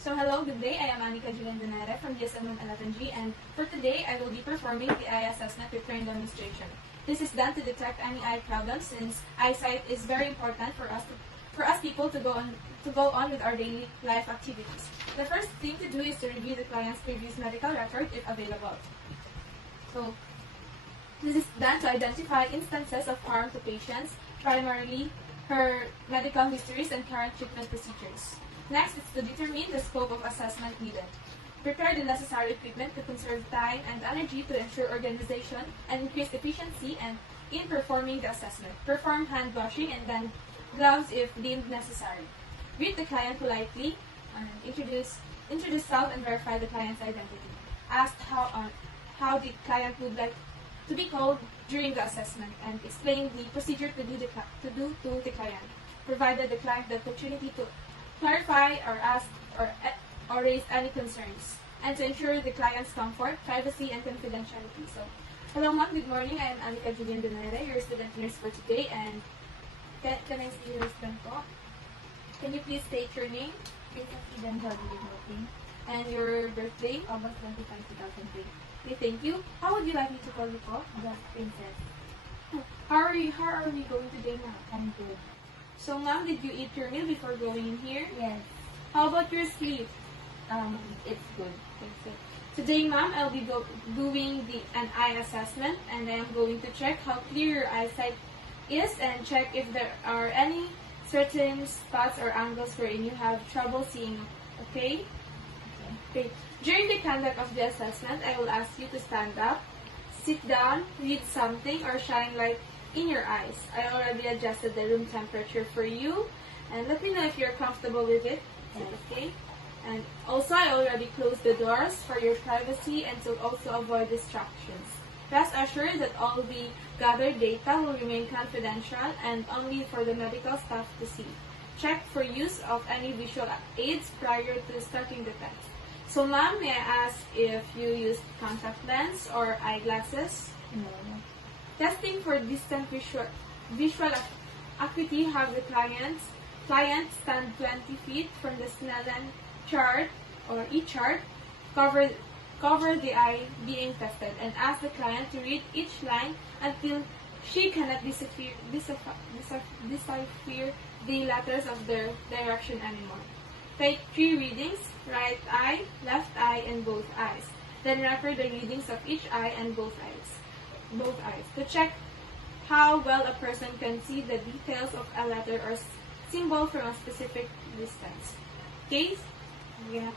So hello, good day. I am Anika Julian Donere from DSM 11G, and for today I will be performing the eye assessment with train demonstration. This is done to detect any eye problems since eyesight is very important for us people to go on with our daily life activities. The first thing to do is to review the client's previous medical record if available. So this is done to identify instances of harm to patients, primarily her medical histories and current treatment procedures. Next is to determine the scope of assessment needed. Prepare the necessary equipment to conserve time and energy to ensure organization and increase efficiency and in performing the assessment. Perform hand washing and then gloves if deemed necessary. Greet the client politely and introduce self and verify the client's identity. Ask how the client would like to be called during the assessment and explain the procedure to do to the client, provided the client the opportunity to clarify or ask or raise any concerns, and to ensure the client's comfort, privacy, and confidentiality. So, hello ma'am, good morning. I am Anika Julian Donere, your student nurse for today, and can I see your student po? Can you please state your name? And your birthday? August 25, 2003. Okay, thank you. How would you like me to call you po? Just Princess. How are we going today ma'am? I'm good. So ma'am, did you eat your meal before going in here? Yes. How about your sleep? It's good. Today, ma'am, I'll be doing an eye assessment, and I am going to check how clear your eyesight is and check if there are any certain spots or angles wherein you have trouble seeing. Okay? Okay. During the conduct of the assessment, I will ask you to stand up, sit down, read something, or shine light in your eyes. I already adjusted the room temperature for you, and let me know if you're comfortable with it. Okay? And also, I already closed the doors for your privacy and to also avoid distractions. Rest assured that all the gathered data will remain confidential and only for the medical staff to see. Check for use of any visual aids prior to starting the test. So, ma'am, may I ask if you used contact lens or eyeglasses? No. Testing for distant visual acuity, have the client stand 20 feet from the Snellen chart or e-chart, cover the eye being tested, and ask the client to read each line until she cannot decipher the letters of the direction anymore. Take 3 readings, right eye, left eye, and both eyes. Then record the readings of each eye and both eyes to check how well a person can see the details of a letter or symbol from a specific distance. Okay? Yeah.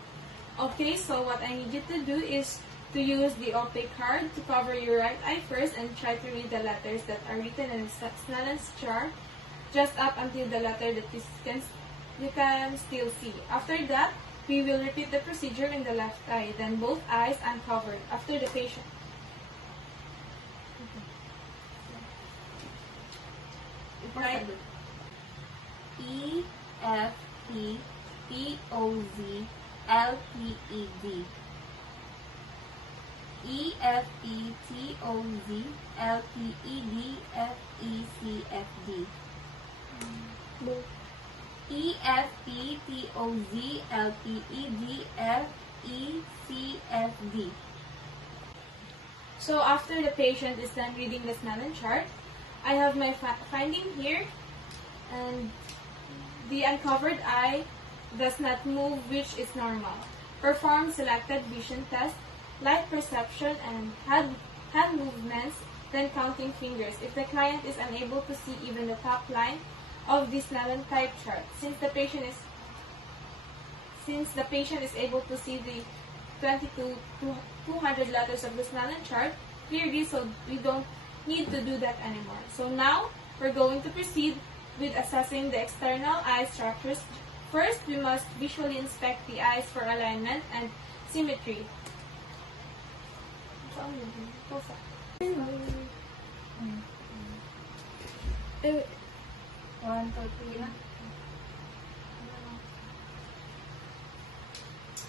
Okay, so what I need you to do is to use the opaque card to cover your right eye first and try to read the letters that are written in Snellen's chart just up until the letter that you can still see. After that, we will repeat the procedure in the left eye, then both eyes uncovered after the patient. Right. E F T P O Z L P E D. E F E T O Z L P E D F E C F D. E F E T O Z L P E D F E C F D. So after the patient is done reading the Snellen chart, I have my finding here, and the uncovered eye does not move, which is normal. Perform selected vision test, light perception, and hand movements, then counting fingers. If the client is unable to see even the top line of the Snellen type chart, since the patient is able to see the 20 to 200 letters of the Snellen chart clearly, so we don't need to do that anymore. So now, we're going to proceed with assessing the external eye structures. First, we must visually inspect the eyes for alignment and symmetry.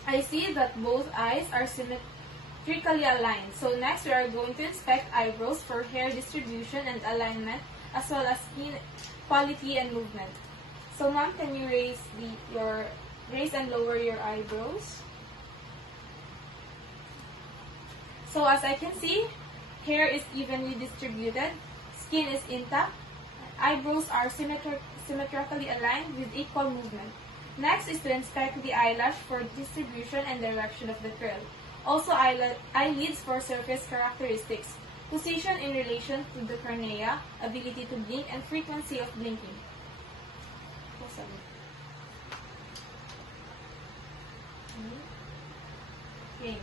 I see that both eyes are symmetrically aligned. So next, we are going to inspect eyebrows for hair distribution and alignment, as well as skin quality and movement. So ma'am, can you raise your raise and lower your eyebrows. So as I can see, hair is evenly distributed, skin is intact, eyebrows are symmetrically aligned with equal movement. Next is to inspect the eyelash for distribution and direction of the curl. Also eyelids for surface characteristics, position in relation to the cornea, ability to blink, and frequency of blinking. Okay.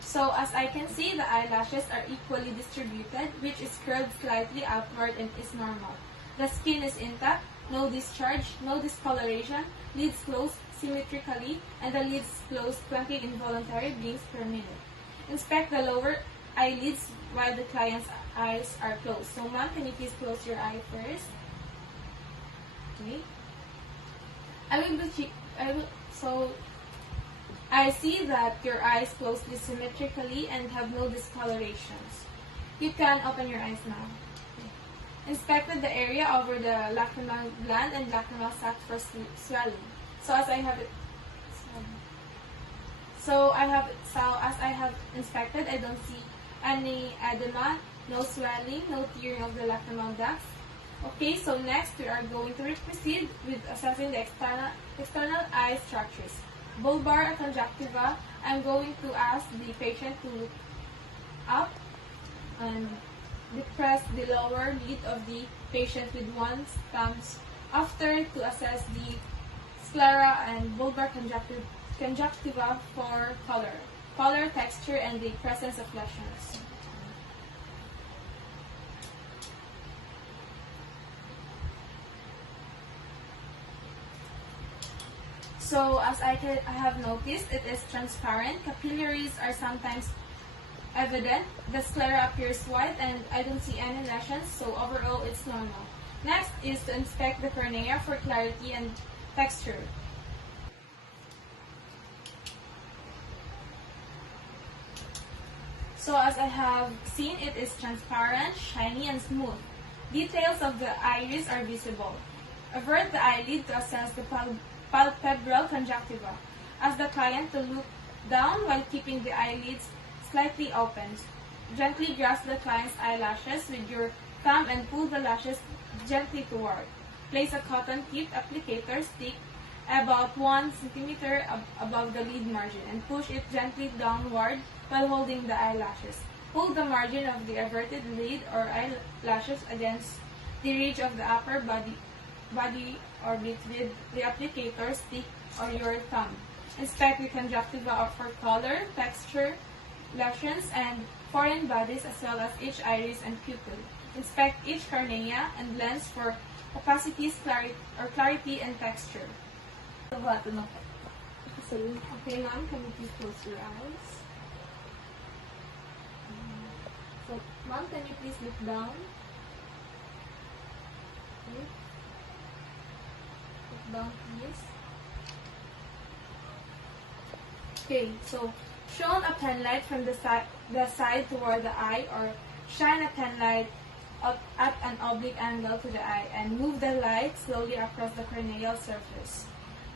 So as I can see, the eyelashes are equally distributed, which is curled slightly upward and is normal. The skin is intact, no discharge, no discoloration, lids closed symmetrically, and the lids closed 20 involuntary blinks per minute. Inspect the lower eyelids while the client's eyes are closed. So ma'am, can you please close your eye first? Okay. I see that your eyes closely symmetrically and have no discolorations. You can open your eyes now. Okay. Inspected the area over the lacrimal gland and lacrimal sac for swelling. So as I have inspected, I don't see any edema, no swelling, no tearing of the lacrimal ducts. Okay, so next we are going to proceed with assessing the external eye structures. Bulbar conjunctiva, I'm going to ask the patient to look up and depress the lower lid of the patient with one's thumbs after to assess the sclera and bulbar conjunctiva for color, texture, and the presence of lesions. So as I have noticed, it is transparent. Capillaries are sometimes evident. The sclera appears white and I don't see any lesions, so overall it's normal. Next is to inspect the cornea for clarity and texture. So as I have seen, it is transparent, shiny, and smooth. Details of the iris are visible. Avert the eyelid to assess the palpebral conjunctiva. Ask the client to look down while keeping the eyelids slightly open. Gently grasp the client's eyelashes with your thumb and pull the lashes gently toward. Place a cotton tipped applicator stick about 1 cm above the lid margin and push it gently downward while holding the eyelashes. Hold the margin of the averted lid or eyelashes against the ridge of the upper body orbit with the applicator stick or your thumb. Inspect the conjunctiva for color, texture, lesions, and foreign bodies as well as each iris and pupil. Inspect each cornea and lens for opacities, clarity, and texture. Okay, ma'am, can you please close your eyes? So, ma'am, can you please look down? Okay. Look down, please. Okay, so shone a pen light from the side toward the eye, or shine a pen light at an oblique angle to the eye and move the light slowly across the corneal surface.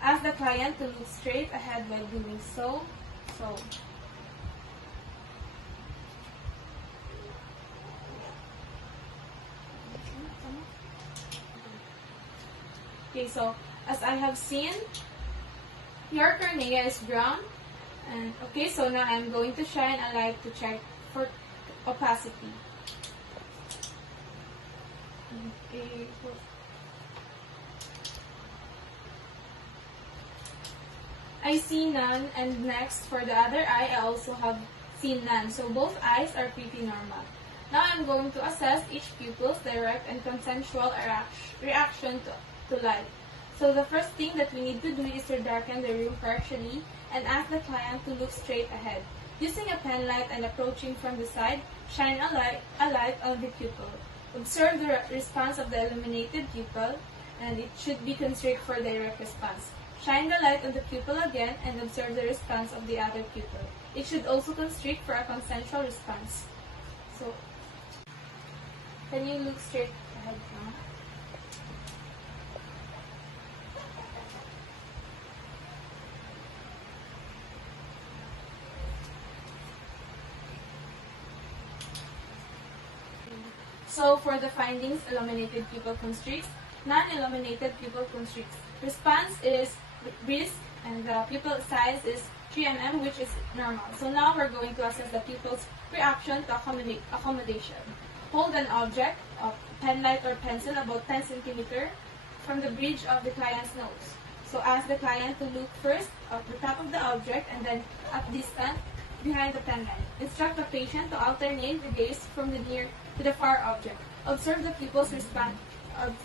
Ask the client to look straight ahead while doing so. Okay, so as I have seen, your cornea is brown. And okay, so now I'm going to shine a light to check for opacity. Okay. I see none, and next for the other eye, I also have seen none. So both eyes are pretty normal. Now I'm going to assess each pupil's direct and consensual reaction to light. So the first thing that we need to do is to darken the room partially and ask the client to look straight ahead. Using a pen light and approaching from the side, shine a light on the pupil. Observe the response of the illuminated pupil, and it should be constrict for direct response. Shine the light on the pupil again and observe the response of the other pupil. It should also constrict for a consensual response. So, can you look straight ahead now? So for the findings, illuminated pupil constricts, non-illuminated pupil constricts. Response is brisk, and the pupil size is 3 mm, which is normal. So now we're going to assess the pupil's reaction to accommodation. Hold an object, a pen light or pencil, about 10 cm from the bridge of the client's nose. So ask the client to look first at the top of the object and then at distance behind the pen light. Instruct the patient to alternate the gaze from the near to the far object. Observe the pupil's response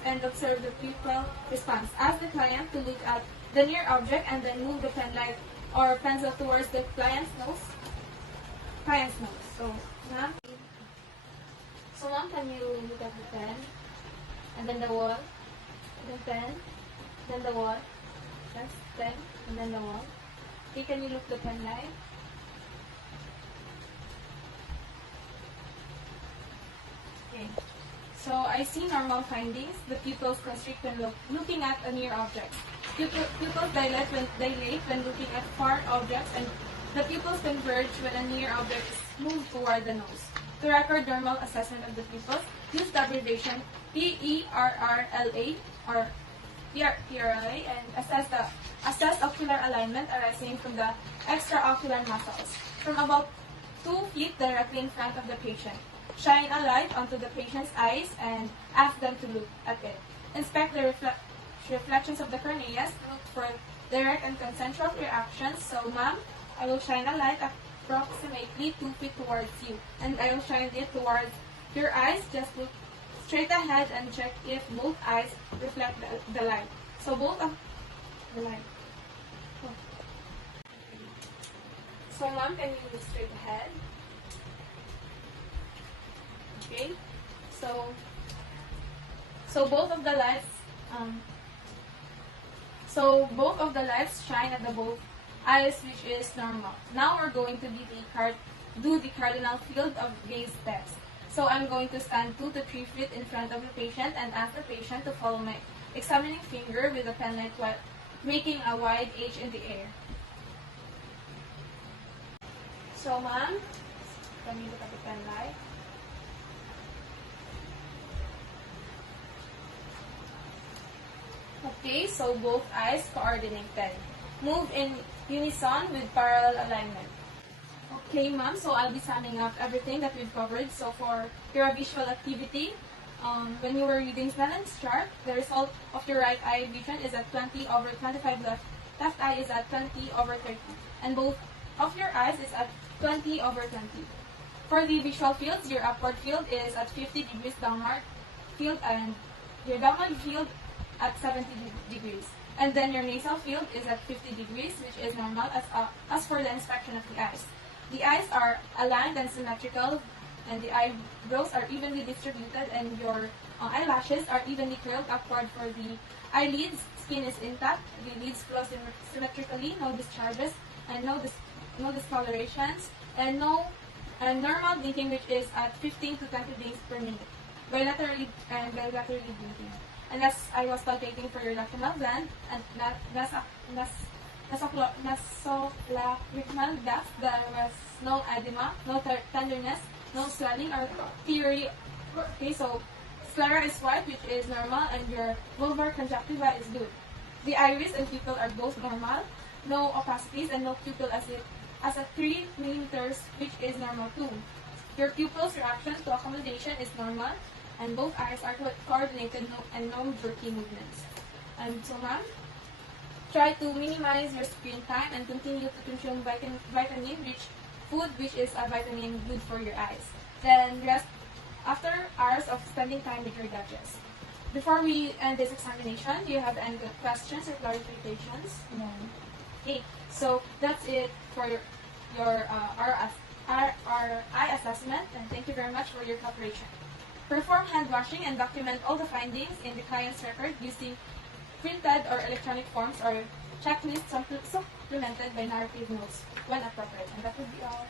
and observe the pupil response. Ask the client to look at the near object and then move the pen light or pencil towards the client's nose. So, ma'am, can you look at the pen and then the wall, the pen, then the wall, yes, pen, and then the wall. Okay, can you look the pen light? Okay. So I see normal findings. The pupils constrict when looking at a near object. Pupils dilate when looking at far objects, and the pupils converge when a near object is moved toward the nose. To record normal assessment of the pupils, use the abbreviation PERRLA or PRLA and assess ocular alignment arising from the extraocular muscles from about 2 feet directly in front of the patient. Shine a light onto the patient's eyes and ask them to look at it. Inspect the reflections of the corneas. Look for direct and consensual reactions. So, ma'am, I will shine a light approximately 2 feet towards you, and I will shine it towards your eyes. Just look straight ahead and check if both eyes reflect the light. So both of the light. Oh. So, ma'am, can you look straight ahead? Okay, so both of the lights shine at the both eyes, which is normal. Now we're going to do the cardinal field of gaze test. So I'm going to stand 2 to 3 feet in front of the patient and ask the patient to follow my examining finger with the pen light while making a wide H in the air. So, ma'am, can you look at the pen light? Okay, so both eyes coordinated. Move in unison with parallel alignment. Okay, ma'am, so I'll be summing up everything that we've covered. So for your visual activity, when you were reading Snellen's chart, the result of your right eye vision is at 20/25 left eye is at 20/30. And both of your eyes is at 20/20. For the visual fields, your upward field is at 50 degrees downward field and your downward field at 70 degrees. And then your nasal field is at 50 degrees, which is normal as for the inspection of the eyes. The eyes are aligned and symmetrical, and the eyebrows are evenly distributed, and your eyelashes are evenly curled upward for the eyelids. Skin is intact, the lids close symmetrically, no discharges, and no discolorations, and normal blinking, which is at 15 to 20 blinks per minute. Bilaterally blinking. And as I was palpating for your lacrimal gland and nasolacrimal duct, there was no edema, no tenderness, no swelling or teary. Okay, so sclera is white, which is normal, and your vulvar conjunctiva is good. The iris and pupil are both normal, no opacities, and no pupil as at 3 millimeters, which is normal too. Your pupil's reaction to accommodation is normal, and both eyes are coordinated and no jerky movements. And so, ma'am, try to minimize your screen time and continue to consume vitamin-rich food, which is a vitamin good for your eyes. Then rest after hours of spending time with your gadgets. Before we end this examination, do you have any questions or clarifications? No. Okay, so that's it for our eye assessment, and thank you very much for your cooperation. Perform hand washing and document all the findings in the client's record using printed or electronic forms or checklists supplemented by narrative notes when appropriate. And that would be all.